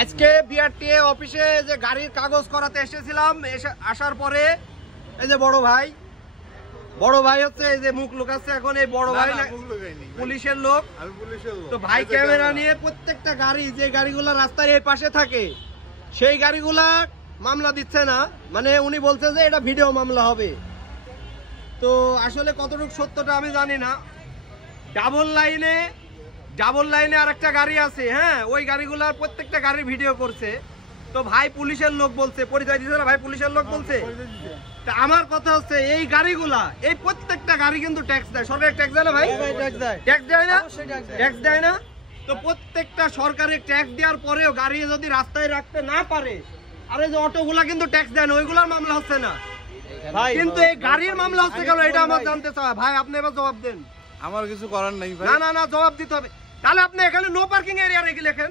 আজকে বিআরটিএ অফিসে যে গাড়ির কাগজ করাতে এসেছিলাম, আসার পরে এই যে বড় ভাই হচ্ছে এই যে মুখ লুকাচ্ছে এখন, এই বড় ভাই পুলিশের লোক। তো ভাই ক্যামেরা নিয়ে প্রত্যেকটা গাড়ি, যে গাড়িগুলো রাস্তার এই পাশে থাকে সেই গাড়িগুলা মামলা দিচ্ছে না, মানে উনি বলছে যে এটা ভিডিও মামলা হবে। তো আসলে কতটুকু সত্যটা আমি জানি না। ডাবল লাইনে আর একটা গাড়ি আছে, হ্যাঁ, ওই গাড়িগুলার প্রত্যেকটা গাড়ির ভিডিও করছে। তো ভাই পুলিশের লোক বলছে, পরিচয় দিচ্ছে না, ভাই পুলিশের লোক বলছে। তা আমার কথা হচ্ছে এই গাড়িগুলা, এই প্রত্যেকটা গাড়ি কিন্তু ট্যাক্স দেয়, সরকারি ট্যাক্স দেয় না ভাই? ট্যাক্স দেয় না? ট্যাক্স দেয় না? তো প্রত্যেকটা সরকারি ট্যাক্স দেওয়ার পরেও গাড়ি যদি রাস্তায় রাখতে না পারে, আর এই যে অটোগুলা কিন্তু ট্যাক্স দেয় না, ওইগুলার মামলা হচ্ছে না ভাই, কিন্তু এই গাড়ির মামলা হচ্ছে কেন এটা আমার জানতে চাই। ভাই আপনি এবার জবাব দেন। আমার কিছু করার নাই ভাই। না জবাব দিতে হবে। তাহলে আপনি এখানে নো পার্কিং এরিয়া রেখে লেখেন,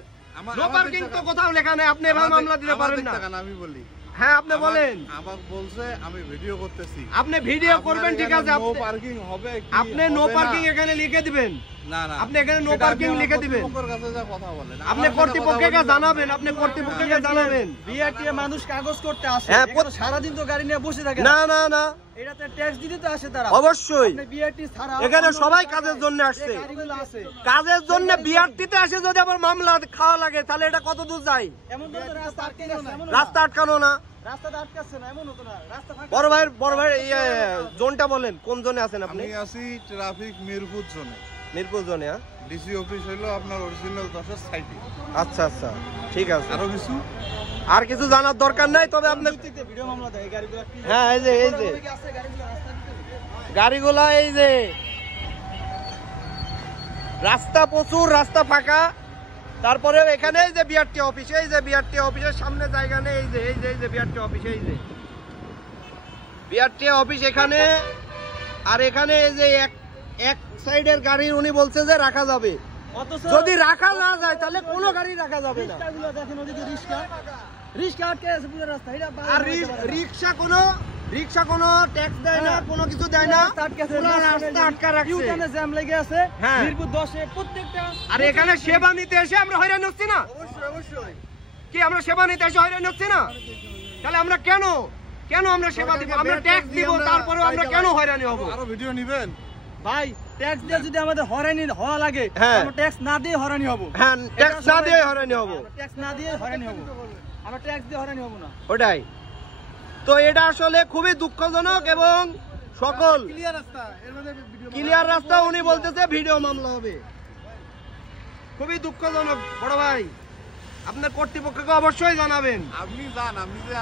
নো পার্কিং তো কোথাও লেখা নেই, আপনি এভাবে মামলা দিতে পারেন না। আমি বলি, হ্যাঁ আপনি বলেন। আমাকে বলছে আমি ভিডিও করতেছি, আপনি ভিডিও করবেন, ঠিক আছে, নো পার্কিং হবে, আপনি নো পার্কিং এখানে লিখে দিবেন। না আপনি এখানে নো পার্কিং লিখে দিবেন, কথা বলেন, আপনি কর্তৃপক্ষকে জানাবেন, আপনি কর্তৃপক্ষকে জানাবেন। বিআরটিএ মানুষ কাগজ করতে আসে, হ্যাঁ, সারা দিন তো গাড়ি নিয়ে বসে থাকে না এটাতে ট্যাক্স দিতে তো আসে তারা। অবশ্যই বিআরটি ছাড়া এখানে সবাই কাজের জন্য আসছে, কাজের জন্য বিআরটিতে আসে যদি আবার মামলা খাওয়া লাগে তাহলে এটা কত দূর যায়? এমন তো রাস্তা আটকানো না, রাস্তা আটকানো না, রাস্তাটা আটকাচ্ছে না, এমন হতো না, রাস্তা ফাঁকা। বড় ভাই জোনটা বলেন, কোন জোনে আছেন আপনি? আমি আছি ট্রাফিক মিরপুর জোনে। মিরপুর জোনে? ডিসি অফিস হলো আপনার অরিজিনাল 10 সাইডে। আচ্ছা ঠিক আছে। আরো কিছু আর কিছু জানার দরকার নাই, তবে আপনি ভিডিও মামলা দেয় গাড়িগুলো। হ্যাঁ এই যে গাড়িগুলা, এই যে রাস্তা প্রচুর, রাস্তা ফাঁকা, তারপরে এখানে এই যে বিআরটিএ অফিস, এই যে বিআরটিএ অফিসের সামনে জায়গা নেই, এই যে বিআরটিএ অফিস, এই যে বিআরটিএ অফিস এখানে। আর এখানে এই যে এক সাইডের গাড়ি উনি বলছে যে রাখা যাবে, যদি রাখা না যায় তাহলে কোনো গাড়ি রাখা যাবে না। আর রিক্সা কোনো ট্যাক্স দেয় না, কোনো কিছু দেয় না, রাস্তা আটকা রাখছে, জ্যাম লেগে আছে। হ্যাঁ, মিরপুর 10 এ প্রত্যেকটা। আর এখানে সেবা নিতে এসে আমরা হয়রানি হচ্ছি না? অবশ্যই। কি আমরা সেবা নিতে এসে হয়রানি হচ্ছি না? তাহলে আমরা কেন আমরা সেবা দিব? আমরা ট্যাক্স দিব, তারপরেও আমরা কেন হয়রানি হব? আরো ভিডিও নেবেন ভাই, ট্যাক্স দিয়ে যদি আমাদের হয়রানি হওয়া লাগে, আমরা ট্যাক্স না দিয়ে হয়রানি হব। হ্যাঁ, ট্যাক্স না দিয়ে হয়রানি হব, ট্যাক্স না দিয়ে হয়রানি হব, আমরা ট্যাক্স দিয়ে হয়রানি হব না। ওটাই তো। এটা আসলে খুবই দুঃখজনক এবং সকল ক্লিয়ার রাস্তা, উনি বলতেছে ভিডিও মামলা হবে, খুবই দুঃখজনক। বড় ভাই আপনার কর্তৃপক্ষকে অবশ্যই জানাবেন। আপনি